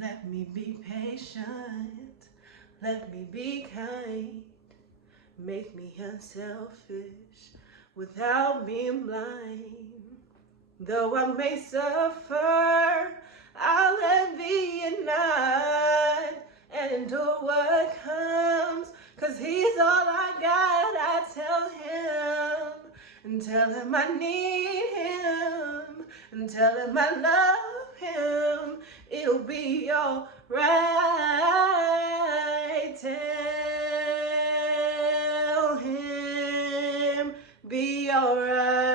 Let me be patient, let me be kind. Make me unselfish without being blind. Though I may suffer, I'll envy and not, and endure what comes, 'cause he's all I got. I tell him, and tell him I need him, and tell him I love him. It'll be alright. Tell him, be alright.